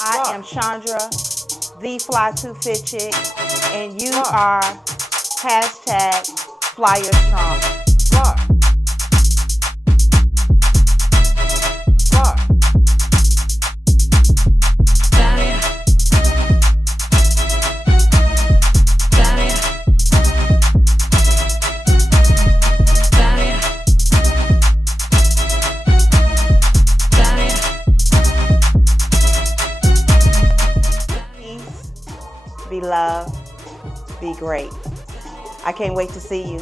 I am Chandra, the Fly to Fit Chick, and you are hashtag Flyer Strong. Be loved, be great. I can't wait to see you.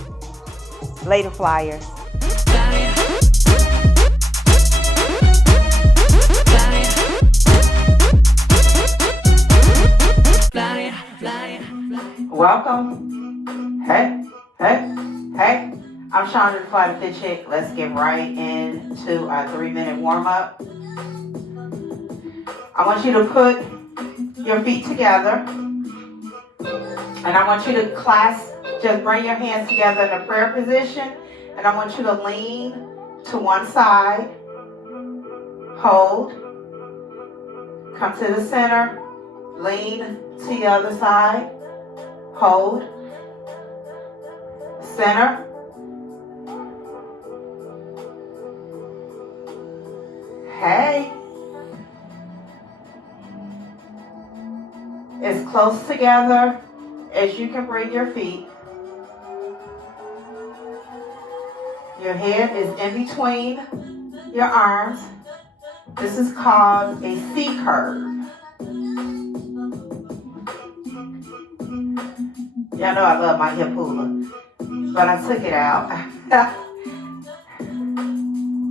Later, Flyers. Welcome. Hey. I'm Chandra, the Fly to Fit Chick. Let's get right into our 3-minute warm-up. I want you to put your feet together. And I want you to clasp, just bring your hands together in a prayer position. And I want you to lean to one side. Hold. Come to the center. Lean to the other side. Hold. Center. Hey. As close together as you can bring your feet. Your head is in between your arms. This is called a C curve. Y'all know I love my hip hula, but I took it out.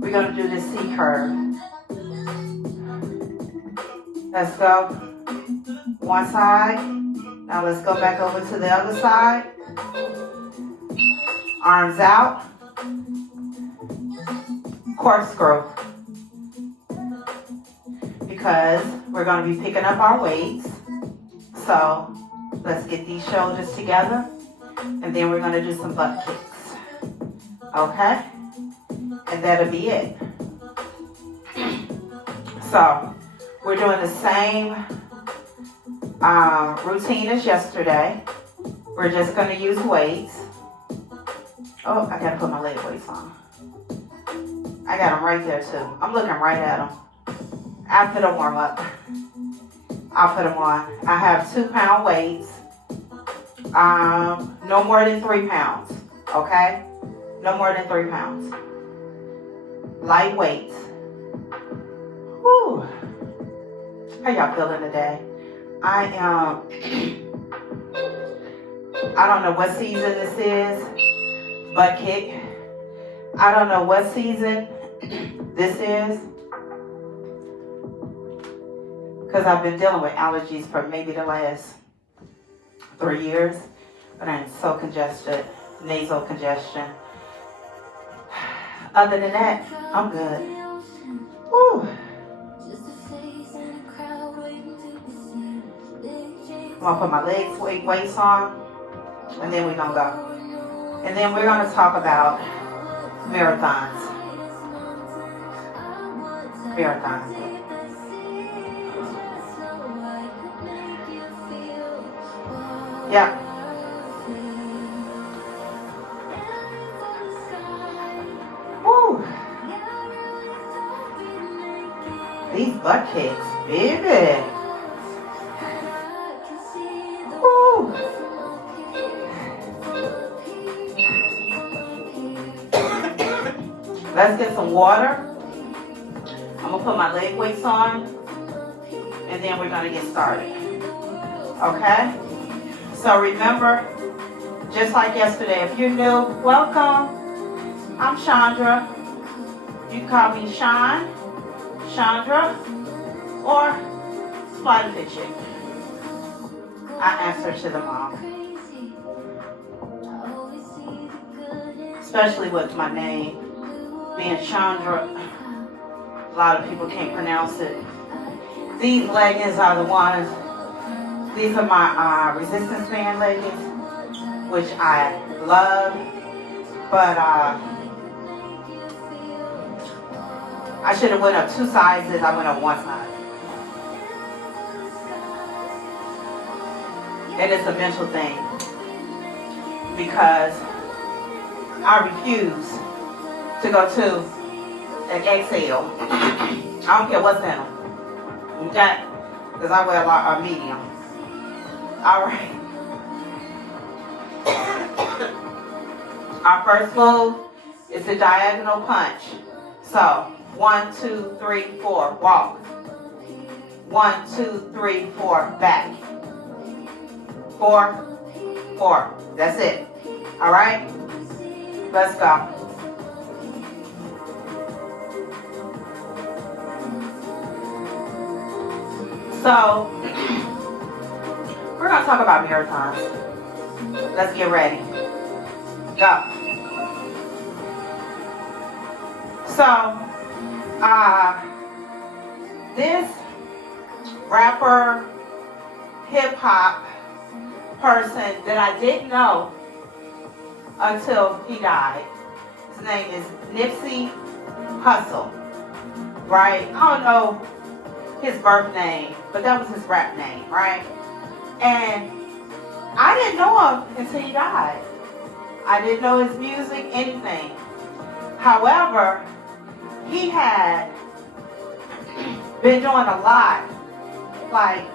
We're going to do this C curve. Let's go. One side. Now let's go back over to the other side. Arms out. Corkscrew. Because we're going to be picking up our weights. So let's get these shoulders together. And then we're going to do some butt kicks. Okay? And that'll be it. So we're doing the same routine as yesterday. We're just going to use weights. Oh, I got to put my leg weights on. I got them right there too. I'm looking right at them. After the warm up, I'll put them on. I have 2-pound weights. No more than 3 pounds. Okay? No more than 3 pounds. Light weights. Whew. How y'all feeling today? I don't know what season this is, butt kick. I don't know what season this is, because I've been dealing with allergies for maybe the last 3 years, but I'm so congested, nasal congestion. Other than that, I'm good. Whew. I'm going to put my weights on, and then we're going to go. And then we're going to talk about marathons. Yeah. Woo. These butt kicks, baby. Let's get some water. I'm going to put my leg weights on, and then we're going to get started. Okay? So remember, just like yesterday, if you're new, welcome. I'm Chandra. You can call me Sean, Chandra, or Fly to Fit Chick. I answer to them all. Especially with my name being Chandra, a lot of people can't pronounce it. These leggings are the ones, these are my resistance band leggings, which I love, but I should have went up 2 sizes, I went up 1 size. And it's a mental thing. Because I refuse to go to an exhale. I don't care what's in them. Okay? Because I wear a medium. Alright. Our first move is the diagonal punch. So, 1, 2, 3, 4, walk. 1, 2, 3, 4, back. 4, 4. That's it. Alright? Let's go. So, we're going to talk about marathons. Let's get ready. Go. So, this rapper, hip-hop person that I didn't know until he died. His name is Nipsey Hussle, right? I don't know his birth name, but that was his rap name, right? And I didn't know him until he died. I didn't know his music, anything. However, he had been doing a lot. Like,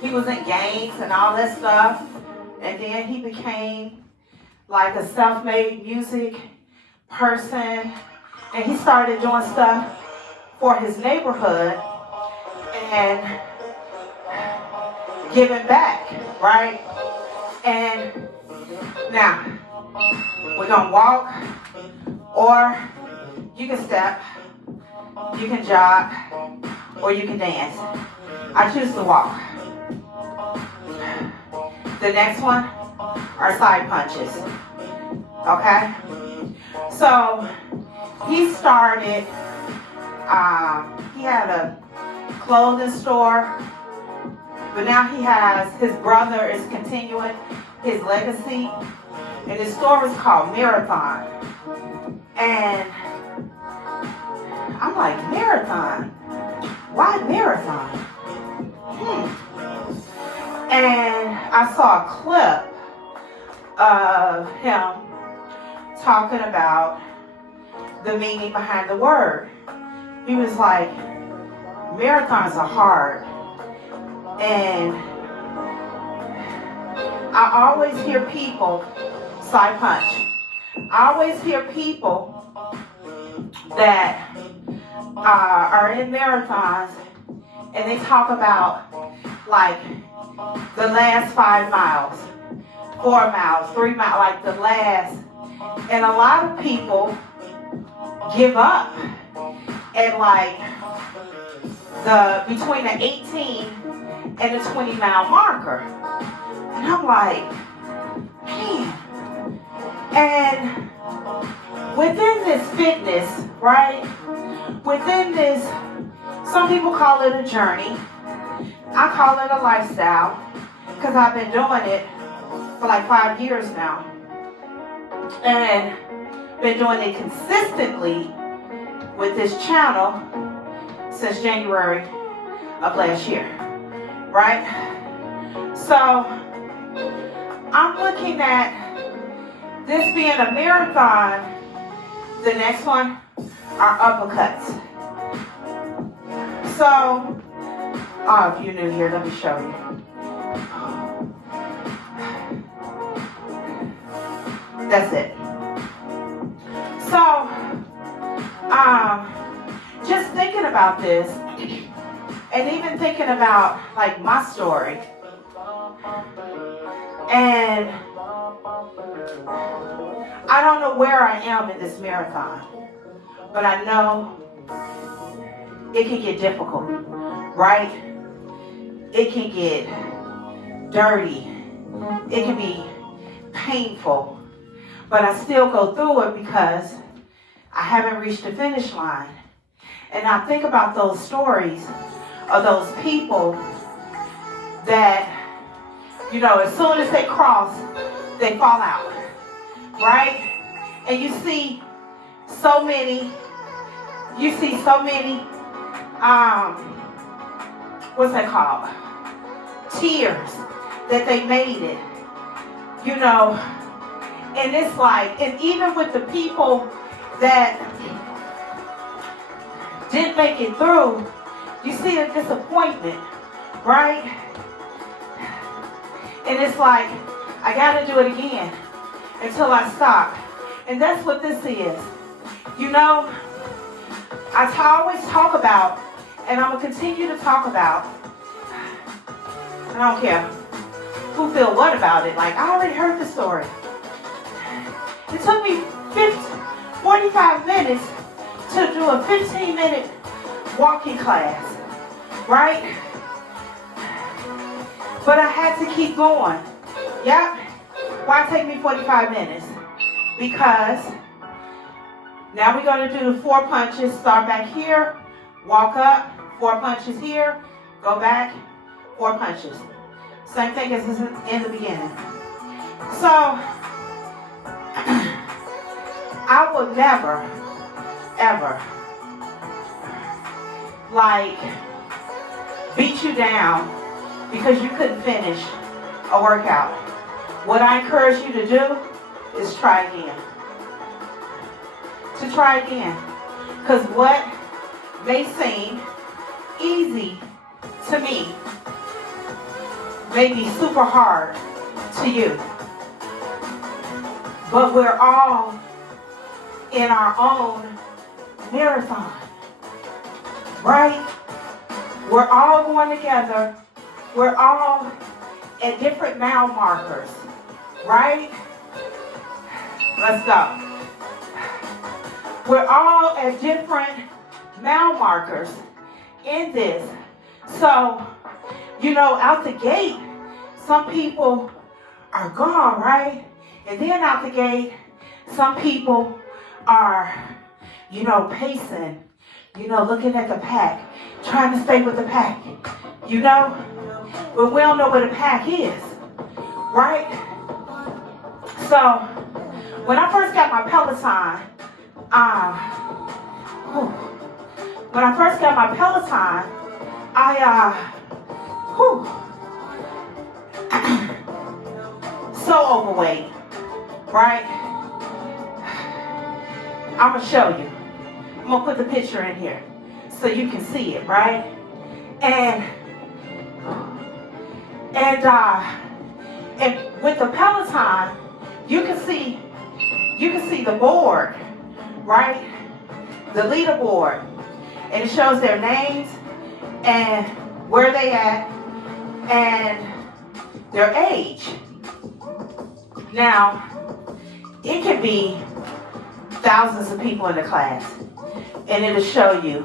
he was in gangs and all that stuff. And then he became like a self-made music person. And he started doing stuff for his neighborhood and giving back, right? And now, we're gonna walk, or you can step, you can jog, or you can dance. I choose to walk. The next one are side punches. Okay? So, he started, he had a clothing store, but now he has, his brother is continuing his legacy, and his store is called Marathon. And I'm like, Marathon? Why Marathon? And I saw a clip of him talking about the meaning behind the word. He was like, marathons are hard. And I always hear people, side punch, I always hear people that are in marathons and they talk about like the last 5 miles, 4 miles, 3 miles, like the last. And a lot of people give up at like between the 18 and the 20-mile marker. And I'm like, man. And within this fitness, right? Within this, some people call it a journey. I call it a lifestyle because I've been doing it for like 5 years now. And been doing it consistently with this channel since January of last year, right? So I'm looking at this being a marathon. The next one are uppercuts. So, if you're new here, let me show you. That's it. So, just thinking about this, and even thinking about like my story, and I don't know where I am in this marathon, but I know it can get difficult, right? It can get dirty. It can be painful, but I still go through it because I haven't reached the finish line. And I think about those stories of those people that, you know, as soon as they cross, they fall out, right? And you see so many, what's that called? Tears that they made it. You know, and it's like, and even with the people that didn't make it through, you see a disappointment, right? And it's like, I gotta do it again until I stop. And that's what this is. You know, I always talk about, and I'm gonna continue to talk about, I don't care who feel what about it. Like, I already heard the story. It took me 45 minutes to do a 15-minute walking class, right? But I had to keep going. Yep. Why take me 45 minutes? Because now we're going to do the 4 punches. Start back here, walk up, 4 punches here, go back, 4 punches. Same thing as in the beginning. So, I will never, ever, like, beat you down because you couldn't finish a workout. What I encourage you to do is try again. To try again. Because what may seem easy to me may be super hard to you. But we're all in our own marathon, right? We're all going together. We're all at different mile markers, right? Let's go. We're all at different mile markers in this. So, you know, out the gate, some people are gone, right? And then out the gate, some people are, you know, pacing, you know, looking at the pack, trying to stay with the pack, you know? But we don't know where the pack is, right? So, when I first got my Peloton, so overweight, right? I'm gonna show you. I'm gonna put the picture in here so you can see it, right? And with the Peloton, you can see the board, right? The leaderboard, and it shows their names and where they at and their age. Now, it can be thousands of people in the class, and it'll show you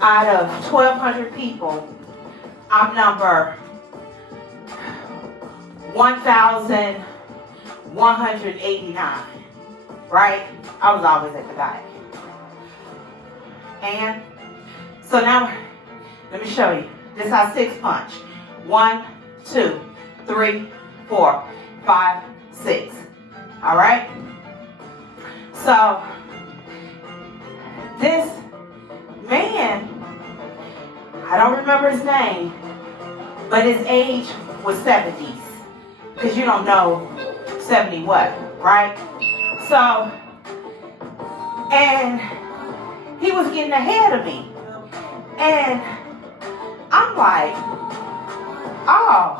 out of 1,200 people, I'm number 1,189, right? I was always at the back. And so now, let me show you. This is our 6 punch. 1, 2, 3, 4, 5, 6. All right? So, this man, I don't remember his name, but his age was 70s. Because you don't know 70 what, right? So, and he was getting ahead of me. And I'm like, oh,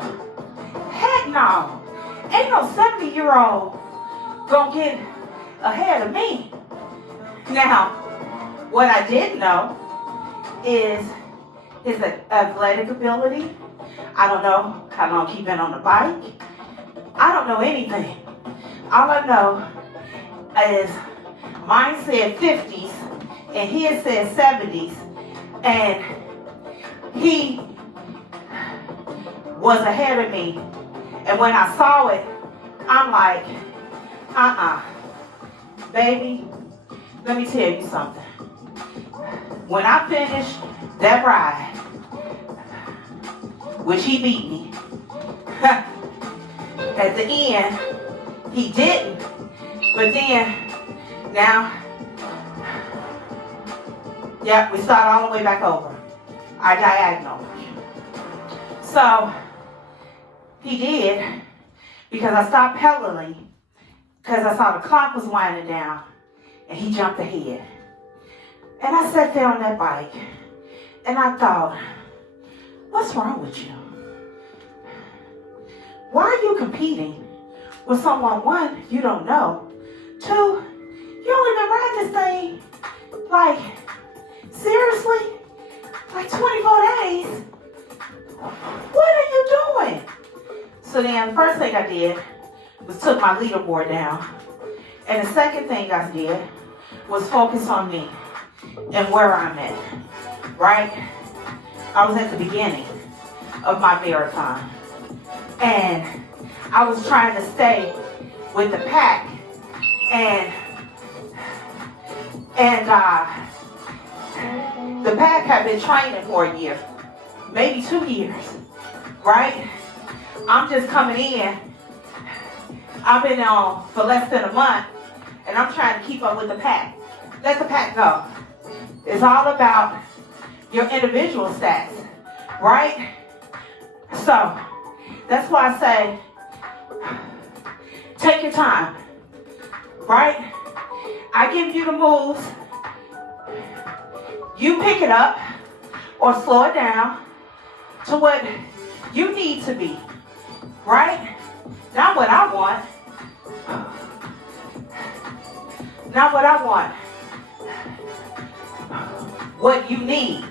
heck no. Ain't no 70-year-old gonna get ahead of me. Now, what I did know is his athletic ability. I don't know how long he's been on the bike. I don't know anything. All I know is mine said 50s and his said 70s, and he was ahead of me. And when I saw it, I'm like, baby, let me tell you something. When I finished that ride, which he beat me, at the end, he didn't. But then, now, yeah, we start all the way back over. Our diagonal. So, he did, because I stopped pedaling, because I saw the clock was winding down, and he jumped ahead. And I sat there on that bike, and I thought, what's wrong with you? Why are you competing with someone, one, you don't know, two, you only been riding this thing, like, seriously? Like 24 days? What are you doing? So then the first thing I did was took my leaderboard down. And the second thing I did was focus on me and where I'm at, right? I was at the beginning of my marathon. And I was trying to stay with the pack. And the pack had been training for a year, maybe 2 years, right? I'm just coming in. I've been on for less than a month, and I'm trying to keep up with the pack. Let the pack go. It's all about your individual stats, right? So that's why I say, take your time, right? I give you the moves. You pick it up or slow it down to what you need to be, right? Not what I want. Not what I want. What you need.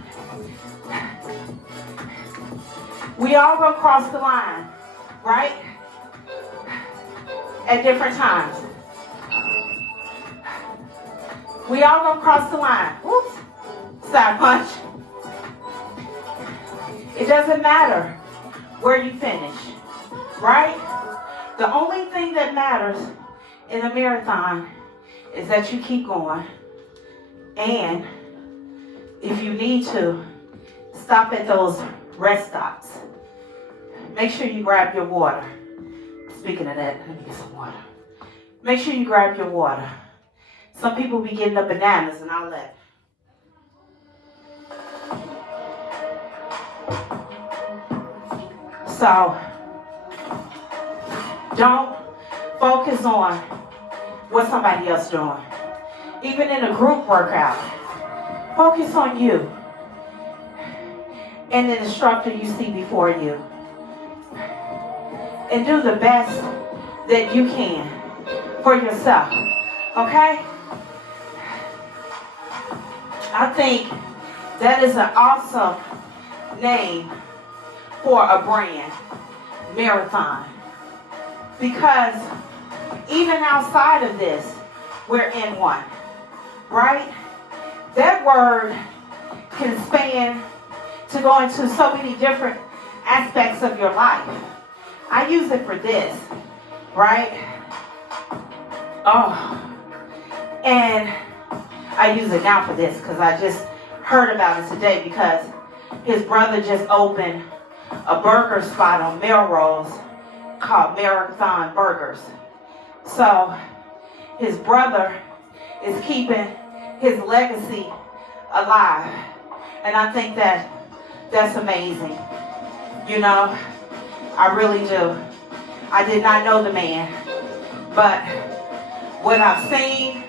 We all gonna cross the line, right? At different times. We all gonna cross the line. Whoops. Side punch. It doesn't matter where you finish, right? The only thing that matters in a marathon is that you keep going. And if you need to, stop at those rest stops. Make sure you grab your water. Speaking of that, let me get some water. Make sure you grab your water. Some people be getting the bananas, and I'll let. So, don't focus on what somebody else is doing. Even in a group workout, focus on you and the instructor you see before you. And do the best that you can for yourself, okay? I think that is an awesome name for a brand, Marathon. Because even outside of this, we're in one, right? That word can span to go into so many different aspects of your life. I use it for this, right? Oh, and I use it now for this because I just heard about it today because his brother just opened a burger spot on Melrose called Marathon Burgers. So his brother is keeping his legacy alive. And I think that's amazing. You know, I really do. I did not know the man, but what I've seen,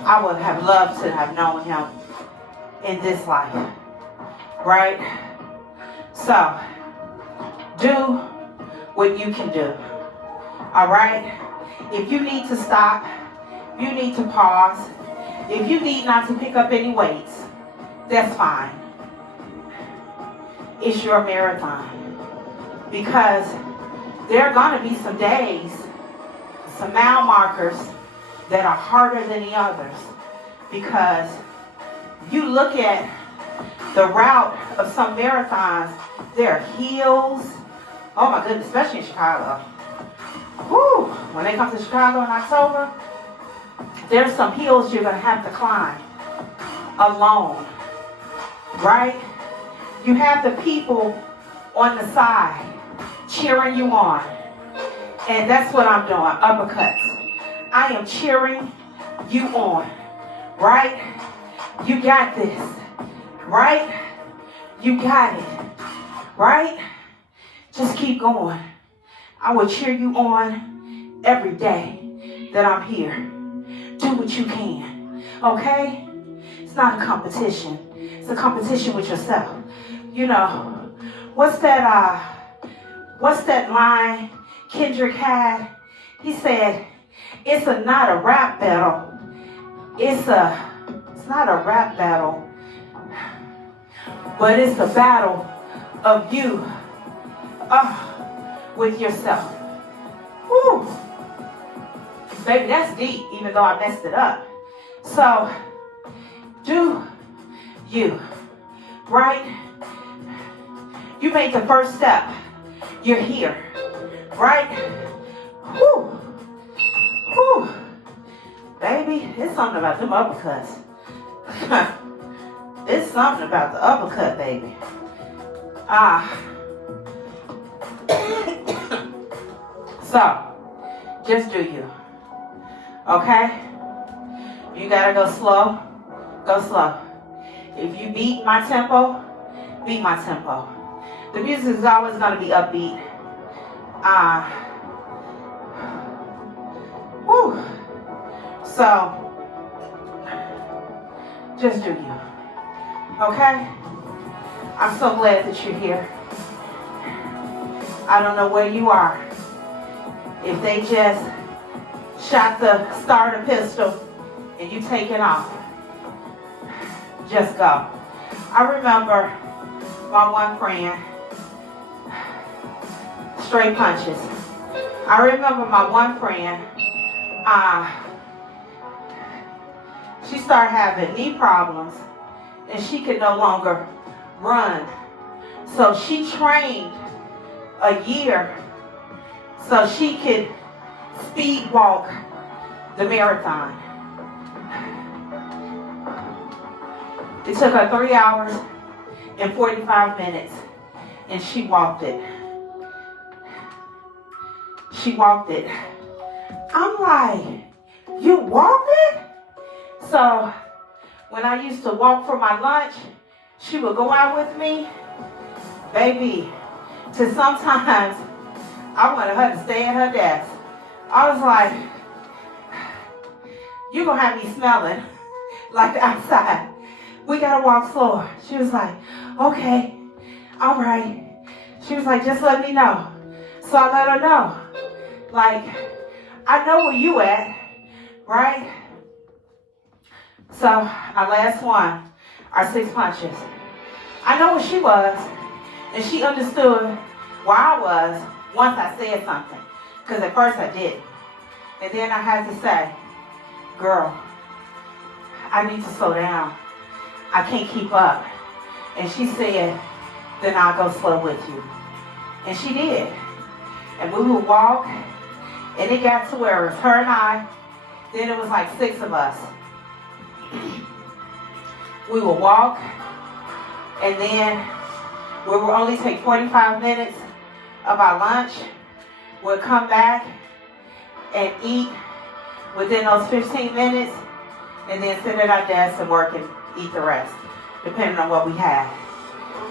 I would have loved to have known him in this life, right? So, do what you can do, all right? If you need to stop, you need to pause. If you need not to pick up any weights, that's fine. It's your marathon. Because there are going to be some days, some mile markers that are harder than the others. Because you look at the route of some marathons, there are hills. Oh my goodness, especially in Chicago. Whew, when they come to Chicago in October, there's some hills you're going to have to climb alone, right? You have the people on the side cheering you on. And that's what I'm doing, uppercuts. I am cheering you on, right? You got this, right? You got it, right? Just keep going. I will cheer you on every day that I'm here. Do what you can, okay? It's not a competition. It's a competition with yourself. You know, what's that line Kendrick had? He said, it's not a rap battle. It's not a rap battle, but it's a battle of you with yourself. Woo. Baby, that's deep, even though I messed it up. So, do you, right? You made the first step. You're here, right? Woo. Woo. Baby, it's something about them uppercuts. It's something about the uppercut, baby. So, just do you. Okay? You gotta go slow. Go slow. If you beat my tempo, beat my tempo. The music is always gonna be upbeat. Whew. So, just do you. Okay? I'm so glad that you're here. I don't know where you are. If they just shot the starter pistol and you take it off, just go. I remember my one friend, straight punches. I remember my one friend, she started having knee problems and she could no longer run. So she trained a year so she could speed walk the marathon. It took her 3 hours and 45 minutes and she walked it. She walked it. I'm like, you walked it? So when I used to walk for my lunch, she would go out with me. Baby, to sometimes I wanted her to stay at her desk. I was like, you're going to have me smelling like outside. We got to walk slower. She was like, okay, all right. She was like, just let me know. So I let her know. Like, I know where you at, right? So our last one, our 6 punches. I know where she was, and she understood where I was once I said something. Because at first I didn't. And then I had to say, girl, I need to slow down. I can't keep up. And she said, then I'll go slow with you. And she did. And we would walk, and it got to where it was her and I. Then it was like 6 of us. We would walk, and then we would only take 45 minutes of our lunch. We'd come back and eat within those 15 minutes, and then sit at our desk and work and eat the rest, depending on what we had,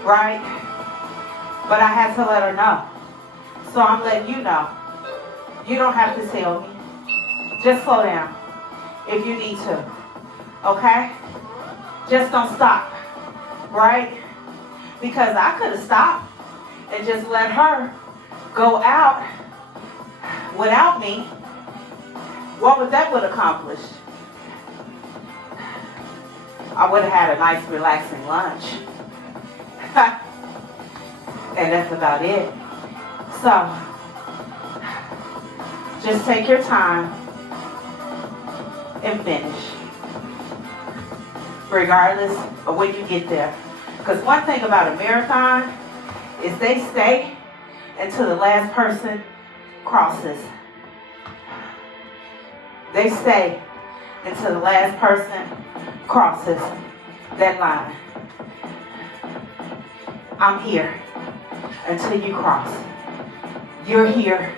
right? But I had to let her know. So I'm letting you know. You don't have to tell me. Just slow down if you need to, okay? Just don't stop, right? Because I could have stopped and just let her go out without me. What would that accomplish? I would have had a nice relaxing lunch. And that's about it. So, just take your time and finish. Regardless of when you get there. Because one thing about a marathon is they stay until the last person crosses. They stay until the last person crosses that line. I'm here until you cross. You're here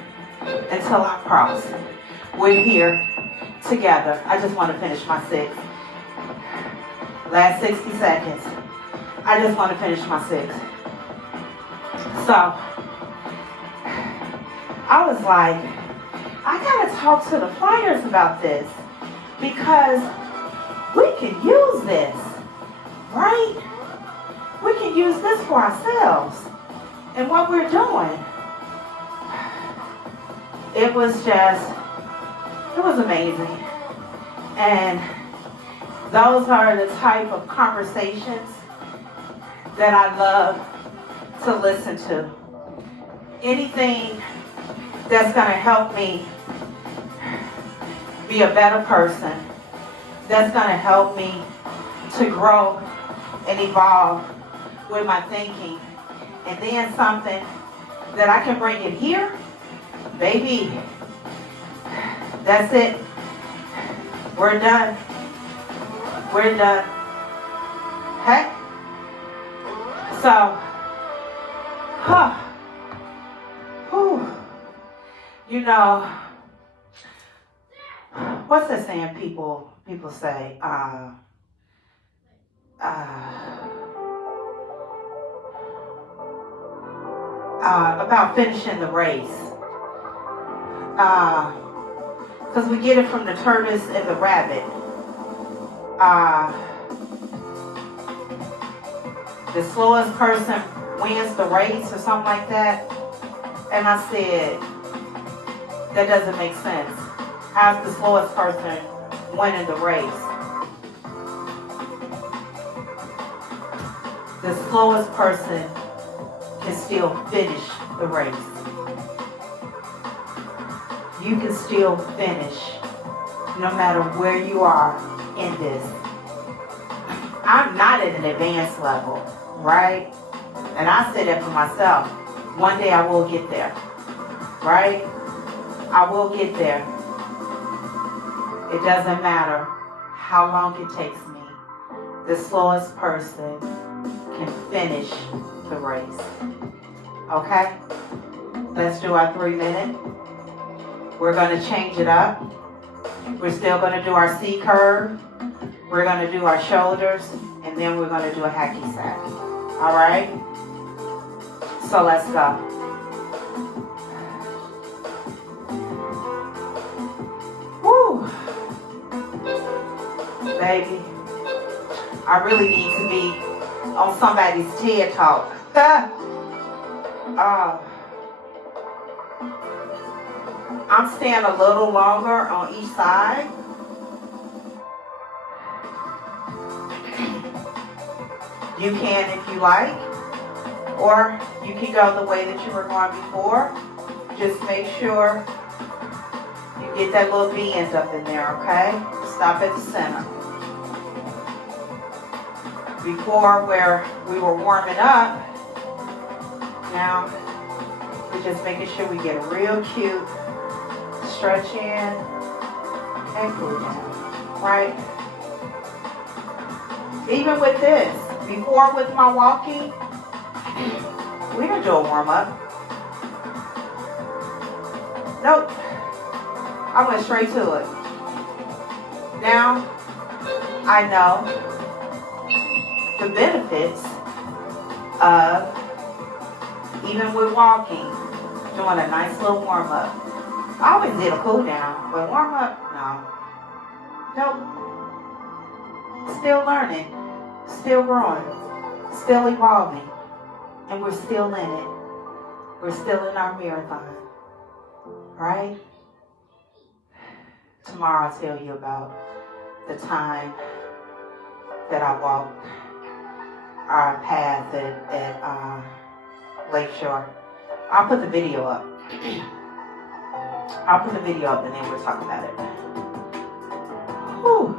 until I cross. We're here together. I just want to finish my 6. Last 60 seconds. I just want to finish my 6. So, I was like, I gotta talk to the flyers about this because we can use this, right? We can use this for ourselves. And what we're doing, it was amazing. And those are the type of conversations that I love to listen to. Anything that's gonna help me be a better person, that's gonna help me to grow and evolve with my thinking. And then something that I can bring in here, baby, that's it. We're done. We're done. Okay? So, you know, what's that saying people say? About finishing the race. Because we get it from the tortoise and the rabbit. The slowest person wins the race or something like that. And I said, that doesn't make sense. How's the slowest person winning the race? The slowest person can still finish the race. You can still finish no matter where you are in this. I'm not at an advanced level, right? And I say that for myself. One day I will get there, right? I will get there. It doesn't matter how long it takes me. The slowest person can finish the race. Okay? Let's do our 3 minute. We're going to change it up. We're still going to do our C curve. We're going to do our shoulders. And then we're going to do a hacky sack. All right? So let's go. Woo! Baby, I really need to be on somebody's TED Talk. I'm staying a little longer on each side. You can if you like, or you can go the way that you were going before. Just make sure you get that little bend up in there, okay? Stop at the center. Before, where we were warming up, now we're just making sure we get a real cute stretch in and cool down, right? Even with this, before with my walking, we didn't do a warm up. Nope. I went straight to it. Now, I know the benefits of, even with walking, doing a nice little warm up. I always did a cool down, but warm up, no. Nope. Still learning, still growing, still evolving, and we're still in it. We're still in our marathon, right? Tomorrow I'll tell you about the time that I walked our path at Lakeshore. I'll put the video up. I'll put the video up and then we'll talk about it. Whew.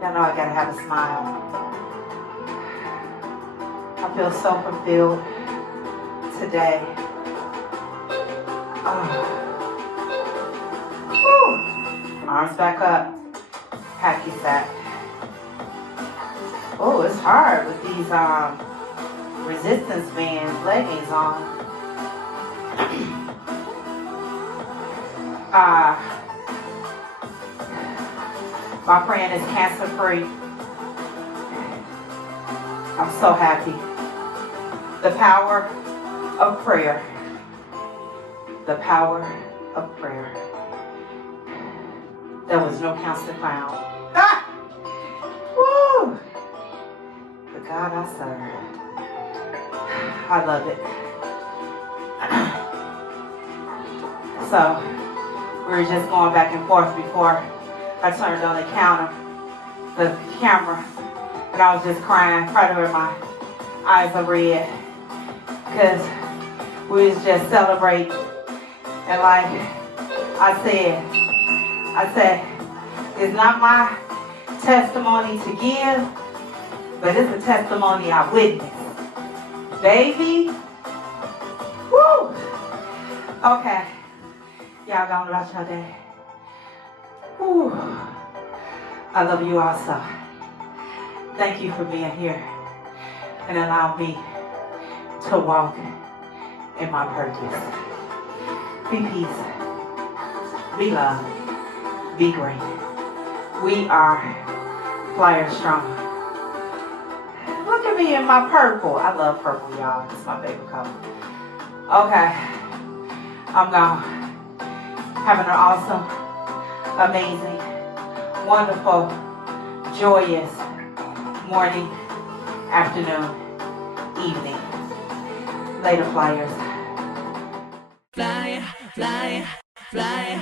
Y'all know I gotta have a smile. I feel so fulfilled today. Arms back up. Hacky sack. Oh, it's hard with these resistance band leggings on. My friend is cancer free. I I'm so happy. The power of prayer. The power of prayer. There was no counselor found. Ah! Woo! The God I serve. I love it. So, we were just going back and forth before I turned on the camera, and I was just crying right over my eyes are red, because we was just celebrating, and like I said, it's not my testimony to give, but it's a testimony I witnessed. Baby, woo! Okay, y'all going about your day. Woo! I love you also. Thank you for being here and allow me to walk in my purpose. Be peace. Be love. Be great. We are Flyer Strong. Look at me in my purple. I love purple, y'all. It's my favorite color. Okay. I'm gone. Having an awesome, amazing, wonderful, joyous morning, afternoon, evening. Later, Flyers. Fly, fly, fly.